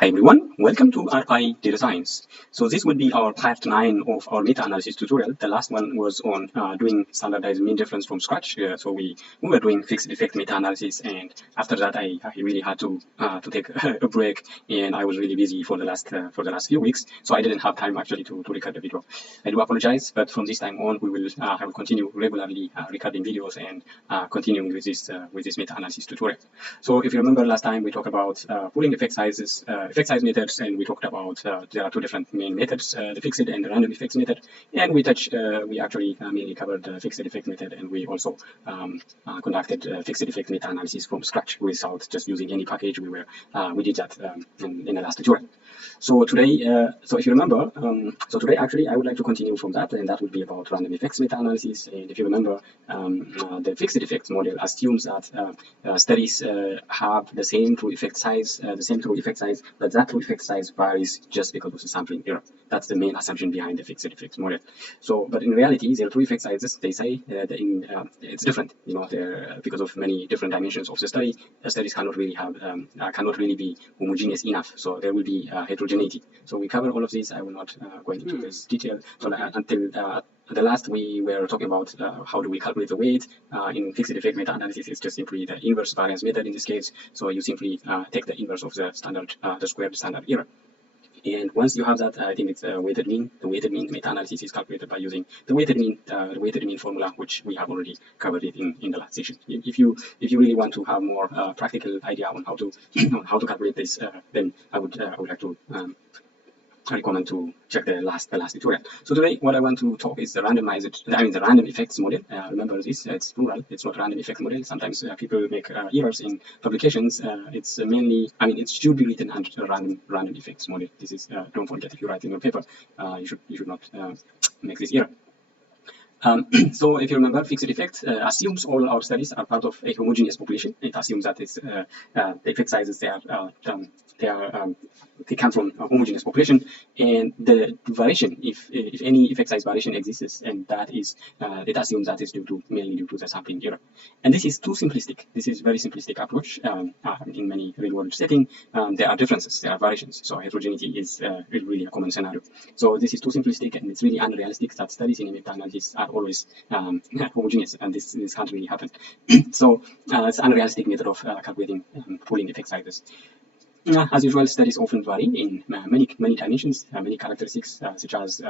Hi everyone, welcome to RI Data Science. So this would be our part 9 of our meta-analysis tutorial. The last one was on doing standardized mean difference from scratch. So we were doing fixed effect meta-analysis, and after that I really had to take a break, and I was really busy for the last few weeks, so I didn't have time actually to record the video. I do apologize, but from this time on we will I will continue regularly recording videos and continuing with this meta-analysis tutorial. So if you remember last time we talked about pooling effect sizes. Effect size methods, and we talked about there are two different main methods, the fixed and the random effects method, and we actually mainly covered the fixed effect method, and we also conducted fixed effect meta-analysis from scratch without just using any package. We did that in the last tutorial. So today, so if you remember, so today actually I would like to continue from that, and that would be about random effects meta-analysis. And if you remember, the fixed effects model assumes that studies have the same true effect size, but that true effect size varies just because of the sampling error. That's the main assumption behind the fixed effects model. So, but in reality, their true effect sizes, they say it's different. You know, because of many different dimensions of the study, studies cannot really be homogeneous enough. So there will be heterogeneity. So we cover all of this. I will not go into this detail. So until the last, we were talking about how do we calculate the weight in fixed effect meta-analysis. It's just simply the inverse variance method in this case. So you simply take the inverse of the standard, the squared standard error. And once you have that, I think it's a weighted mean. The weighted mean meta-analysis is calculated by using the weighted mean formula, which we have already covered it in the last session. If you really want to have more practical idea on how to calculate this, then I would like to recommend to check the last tutorial. So today what I want to talk is the random effects model. Remember this, it's plural, it's not random effects model. Sometimes people make errors in publications. It's mainly, it should be written under random effects model. This is, don't forget, if you write in your paper, you should not make this error. So if you remember, fixed effect assumes all our studies are part of a homogeneous population. It assumes that it's the effect sizes they come from a homogeneous population, and the variation, if any effect size variation exists, and that is it assumes that is mainly due to the sampling error. And this is too simplistic. This is very simplistic approach. In many real-world setting, there are differences, there are variations. So heterogeneity is really a common scenario. So this is too simplistic, and it's really unrealistic that studies in meta-analysis are always homogeneous, and this can't really happen. So it's an unrealistic method of calculating pooling effect sizes. As usual, studies often vary in many dimensions, many characteristics, such as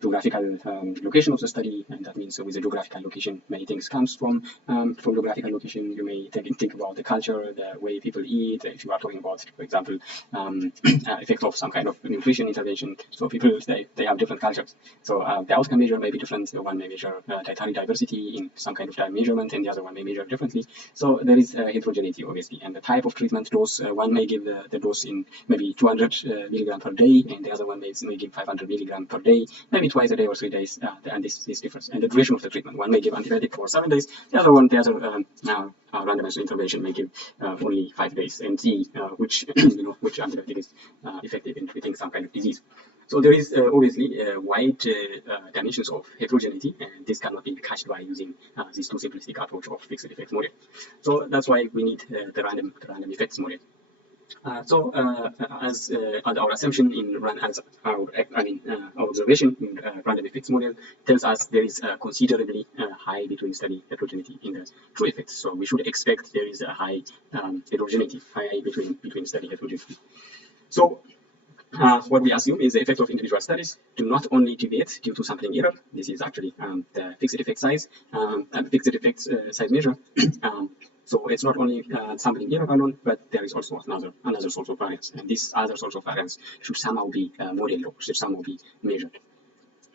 geographical location of the study, and that means with the geographical location, many things comes from geographical location. You may think about the culture, the way people eat. If you are talking about, for example, effect of some kind of nutrition intervention, so people they have different cultures. So the outcome measure may be different. One may measure dietary diversity in some kind of measurement, and the other one may measure differently. So there is heterogeneity, obviously, and the type of treatment dose. One may give the dose in maybe 200 milligram per day, and the other one may give 500 milligram per day, maybe twice a day or 3 days, and this differs. And the duration of the treatment, one may give antibiotic for 7 days, the other randomized intervention may give only 5 days, and see which antibiotic is effective in treating some kind of disease. So there is obviously wide dimensions of heterogeneity, and this cannot be catched by using this too simplistic approach of fixed effects model. So that's why we need the random effects model. As our assumption our observation in random effects model tells us there is considerably high between study heterogeneity in the true effects. So we should expect there is a high heterogeneity, between study heterogeneity. So what we assume is the effect of individual studies do not only deviate due to sampling error. This is actually the fixed effect size and fixed effect size measure. So it's not only sampling error alone, but there is also another source of variance, and this other source of variance should somehow be modeled or should somehow be measured.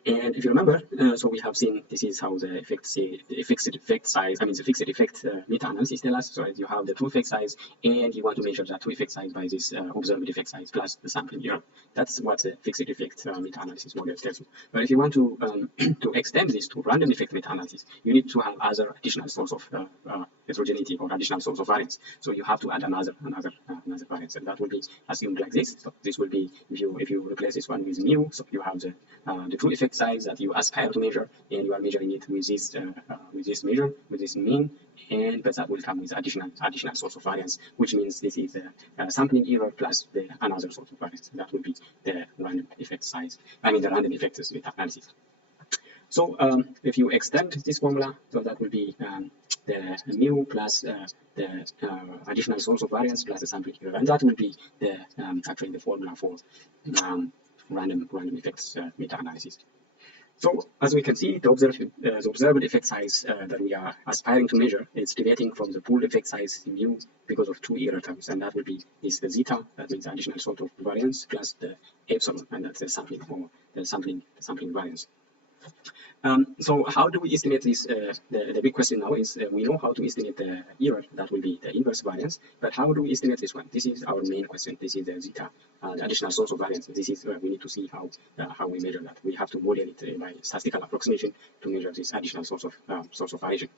And if you remember, so we have seen this is how the fixed effect size, the fixed effect meta-analysis tells us. So you have the true effect size, and you want to measure that true effect size by this observed effect size plus the sampling error. That's what the fixed effect meta-analysis model tells you. But if you want to to extend this to random effect meta-analysis, you need to have other additional source of heterogeneity or additional source of variance. So you have to add another variance, and that will be assumed like this. So this will be, if you replace this one with mu, so you have the true effect size that you aspire to measure, and you are measuring it with this mean, and but that will come with additional source of variance, which means this is a sampling error plus another source of variance. That will be the random effect size. The random effects meta-analysis. So if you extend this formula, so that will be the mu plus the additional source of variance plus the sampling error, and that will be the actually the formula for random effects meta-analysis. So as we can see, the observed effect size that we are aspiring to measure is deviating from the pooled effect size mu because of two error terms, and that will be the zeta, that means additional sort of variance, plus the epsilon, and that's the sampling or the sampling variance. So how do we estimate this? The big question now is we know how to estimate the error, that will be the inverse variance, but how do we estimate this one? This is our main question. This is the zeta, the additional source of variance. This is we need to see how we measure that. We have to model it by statistical approximation to measure this additional source of variation.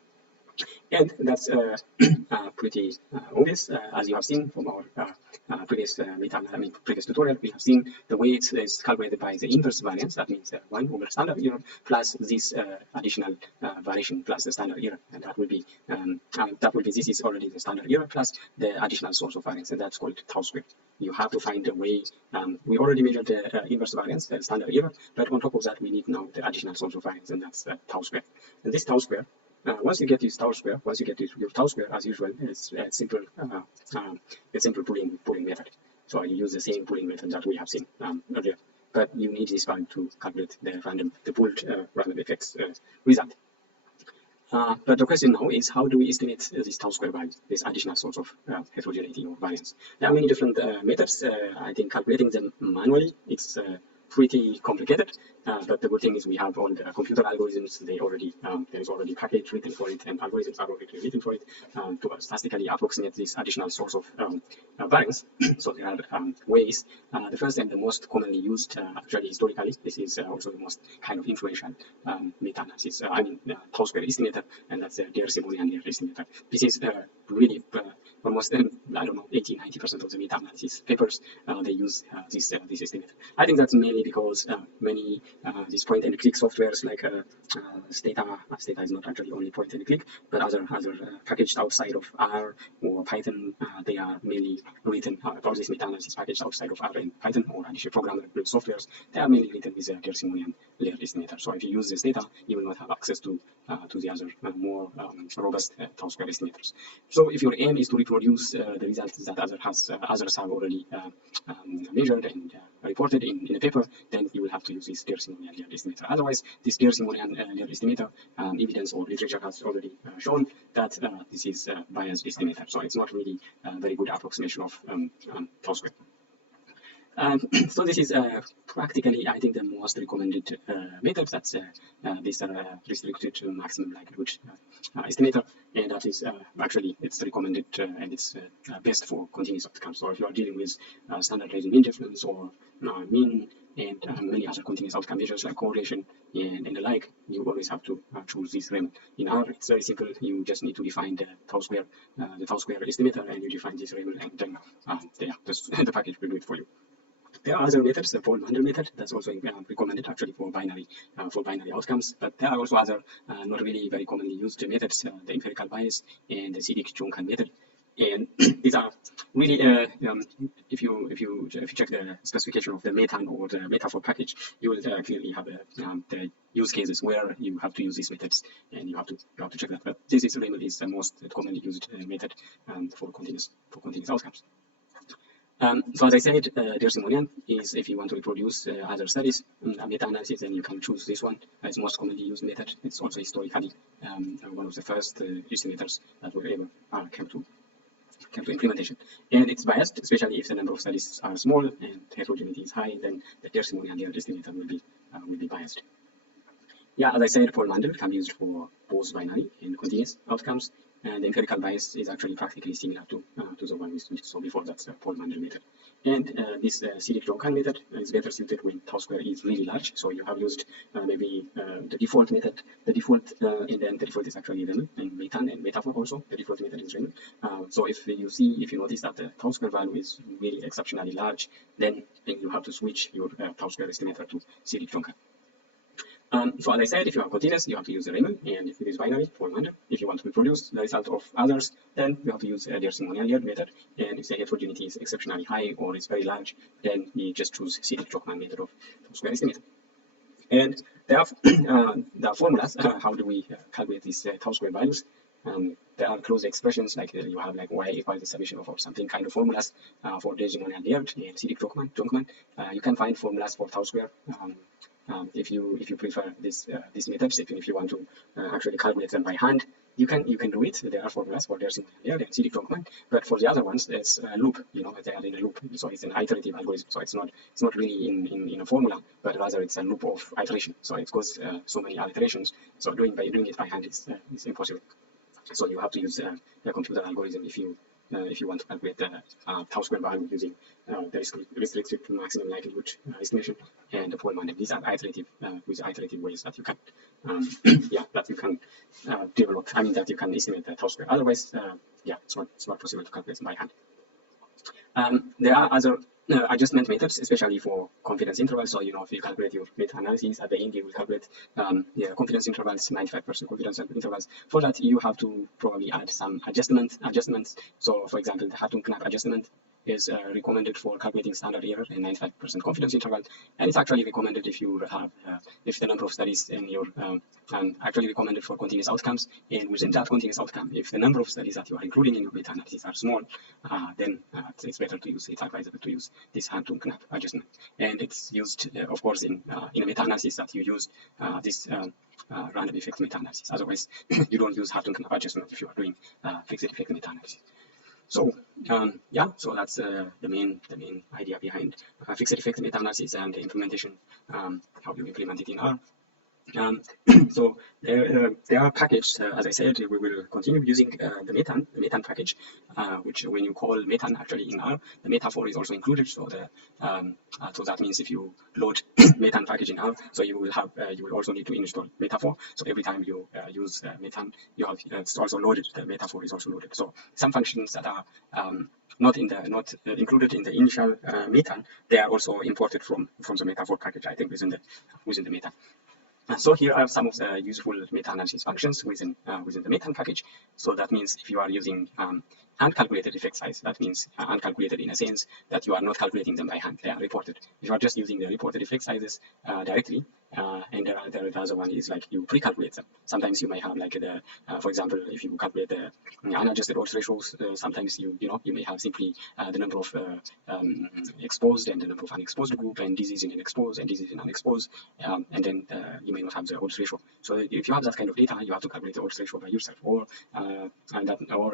And that's pretty obvious, as you have seen from our previous tutorial. We have seen the way it is calculated by the inverse variance. That means 1 over standard error plus this additional variation plus the standard error, and that will be this is already the standard error plus the additional source of variance, and that's called tau square. You have to find a way. We already measured the inverse variance, the standard error, but on top of that, we need now the additional source of variance, and that's tau square. And this tau square, once you get your tau square, as usual, it's a simple pooling method. So you use the same pooling method that we have seen earlier, but you need this value to calculate the pooled random effects result. But the question now is, how do we estimate this tau square value, this additional source of heterogeneity or variance? There are many different methods. I think calculating them manually, it's pretty complicated, but the good thing is we have all the computer algorithms. There is already package written for it, and algorithms are already written for it to statistically approximate this additional source of variance. So there are ways. The first and the most commonly used, actually historically, this is also the most kind of influential meta-analysis. Tau square estimator, and that's the Simonian estimator. This is really almost 80-90% of the meta-analysis papers they use this estimator. I think that's mainly because many these point-and-click softwares like Stata is not actually only point-and-click, but other packaged outside of R or Python, they are mainly written about this meta-analysis packaged outside of R and Python or additional programmable softwares. They are mainly written with the Simonian layer estimator. So if you use this data, you will not have access to the other more robust tau square estimators. So if your aim is to reproduce the results that others have already measured and reported in the paper, then you will have to use this Simonian layer estimator. Otherwise, this Simonian layer estimator evidence or literature has already shown that this is a biased estimator. So it's not really a very good approximation of tau square. So this is practically, I think, the most recommended method. That's these are restricted to maximum likelihood estimator, and that is actually it's recommended and it's best for continuous outcomes. So if you are dealing with standardized mean difference or mean and many other continuous outcome measures like correlation and the like, you always have to choose this REML. In R, it's very simple. You just need to define the tau square estimator, and you define this REML, and then the package will do it for you. There are other methods, the Paul-Mandel method, that's also recommended actually for binary outcomes, but there are also other not really very commonly used methods, the empirical bias and the Siddiq-Junkan method. And these are really, if you check the specification of the metan or the metaphor package, you will clearly have the use cases where you have to use these methods, and you have to check that. But this is really the most commonly used method for continuous outcomes. So as I said, Simonian is if you want to reproduce other studies, meta-analysis, then you can choose this one. It's most commonly used method. It's also historically one of the first estimators that were ever came to implementation. And it's biased, especially if the number of studies are small and heterogeneity is high, then the Simonian layer estimator will be biased. Yeah, as I said, Paul-Mandel can be used for both binary and continuous outcomes. And the empirical bias is actually practically similar to the one we saw before. That's the Paul-Mandel method. And this Seelig-Jonkan method is better suited when tau square is really large. So you have used maybe the default method, and then the default is actually Riemann and Meithan and Metaphor also. The default method is Riemann. So if you notice that the tau square value is really exceptionally large, then you have to switch your tau square estimator to Seelig-Jonkan. So as I said, if you are continuous, you have to use the Riemann, and if it is binary, Vollmander. If you want to reproduce the result of others, then you have to use the Simonian method. And if the heterogeneity is exceptionally high or is very large, then you just choose Seelig-Jonkan method of tau square estimator. And there are the formulas. How do we calculate these tau square values? There are closed expressions like you have like y equals the summation of or something kind of formulas for the Simonian layered and Seelig-Jonkan. You can find formulas for tau square. If you prefer these methods, if you want to actually calculate them by hand, you can do it. There are formulas for their Simonian layered and Seelig-Jonkan, but for the other ones, it's a loop. They are in a loop, so it's an iterative algorithm. So it's not really in a formula, but rather it's a loop of iteration. So it goes so many iterations. So doing it by hand is impossible. So you have to use a computer algorithm if you want to calculate the tau square value using the restricted maximum likelihood estimation and the Vollmander. These are iterative ways that you can develop. I mean that you can estimate the tau square. Otherwise, it's not possible to calculate them by hand. There are other adjustment methods, especially for confidence intervals. So if you calculate your meta-analysis at the end, you will calculate confidence intervals, 95% confidence intervals. For that, you have to probably add some adjustments. So, for example, the Hartung-Knapp adjustment is recommended for calculating standard error and 95% confidence interval, and it's actually recommended if you have if the number of studies in your actually recommended for continuous outcomes, and within that continuous outcome, if the number of studies that you are including in your meta-analysis are small, then it's better to use, it's advisable to use this Hartung-Knapp adjustment. And it's used, of course, in a meta-analysis that you use this random effect meta-analysis. Otherwise, you don't use Hartung-Knapp adjustment if you are doing fixed effect meta-analysis. So so that's the main idea behind fixed effect meta-analysis and the implementation, how you implement it in R. So they are packaged, as I said. We will continue using the Meithan package, which when you call Meithan actually in R, the Metaphor is also included. So so that means if you load Meithan package in R, so you will also need to install Metaphor. So every time you use Meithan, you have it's also loaded. The Metaphor is also loaded. So some functions that are not included in the initial Meithan, they are also imported from the Metaphor package, I think, within the Meithan. So here are some of the useful meta-analysis functions within the Meithan package. So that means if you are using uncalculated effect size, that means uncalculated in a sense that you are not calculating them by hand, they are reported. If you are just using the reported effect sizes directly, and the other one is like you pre-calculate them. Sometimes you may have like for example, if you calculate the unadjusted odds ratios, sometimes you may have simply the number of exposed and the number of unexposed group, and disease in an exposed and disease in unexposed, and then you may not have the odds ratio. So if you have that kind of data, you have to calculate the odds ratio by yourself, or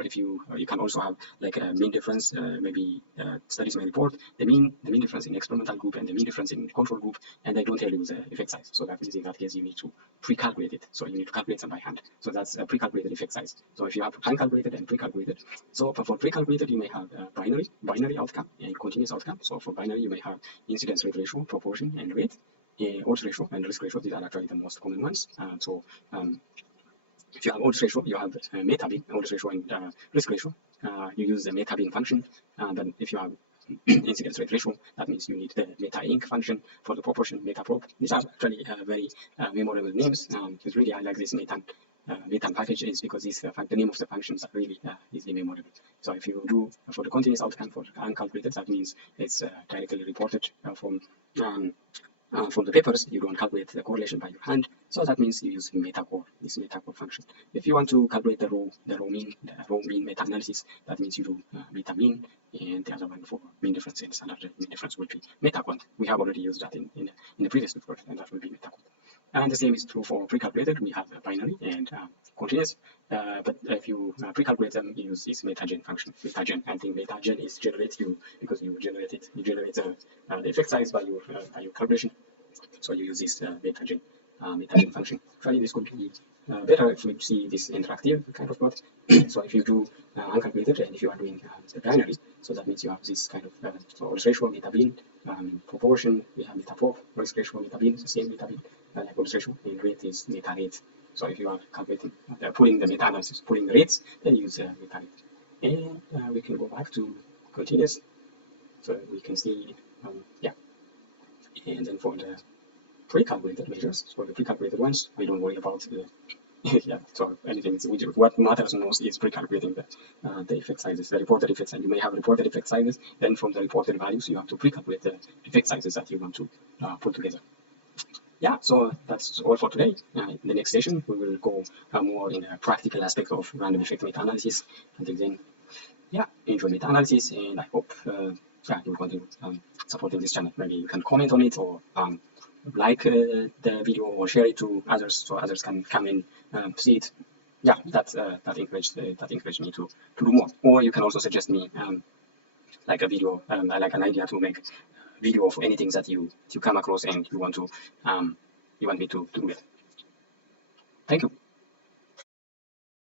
if you can also have like a mean difference. Maybe studies may report the mean difference in experimental group and the mean difference in control group, and they don't tell you the effect size. So that means in that case you need to pre-calculate it. So you need to calculate them by hand. So that's a pre-calculated effect size. So if you have uncalculated and pre-calculated, so for pre-calculated you may have binary outcome and continuous outcome. So for binary you may have incidence rate ratio, proportion, and rate. Odds ratio and risk ratio, these are actually the most common ones. If you have odds ratio, you have meta-bin odds ratio and risk ratio. You use the meta-bin function. Then if you have incidence rate ratio, that means you need the meta-inc function. For the proportion, meta-prop. These are actually very memorable names. Because really I like this Meithan package is because the name of the functions are really easily memorable. So if you do for the continuous outcome for uncalculated, that means it's directly reported from the papers. You don't calculate the correlation by your hand, so that means you use metacore, this metacore function. If you want to calculate the row mean meta-analysis, that means you do meta-mean, and the other one for mean difference and standard mean difference will be meta-quant. We have already used that in the previous tutorial, and that will be meta-quant. And the same is true for pre-calculated. We have binary and continuous, but if you pre-calculate them, you use this metagen function. I think metagen is generate because you generate the effect size by your calculation. So you use this metagen function. Actually, this could be better if we see this interactive kind of plot. So if you do uncalculated and if you are doing the binary, So that means you have this kind of so odds ratio, beta bin, proportion, we have beta prop, risk ratio, beta bin, the same beta bin, like odds ratio, and rate is meta rate. So if you are calculating, pulling the meta analysis, pulling the rates, then use meta rate. And we can go back to continuous, so we can see, yeah, and then for the pre-calculated measures, so the pre-calculated ones, we don't worry about yeah, so anything. What matters most is pre-calculating the effect sizes, the reported effect size. You may have reported effect sizes, then from the reported values, you have to pre-calculate the effect sizes that you want to put together. Yeah, so that's all for today. In the next session, we will go more in a practical aspect of random effect meta-analysis. Until then, yeah, enjoy meta-analysis, and I hope yeah, you'll continue supporting this channel. Maybe you can comment on it, or like the video, or share it to others so others can come and see it. Yeah, that encouraged me to do more. Or you can also suggest me like a video, like an idea to make a video of anything that you come across and you want me to do it. Thank you.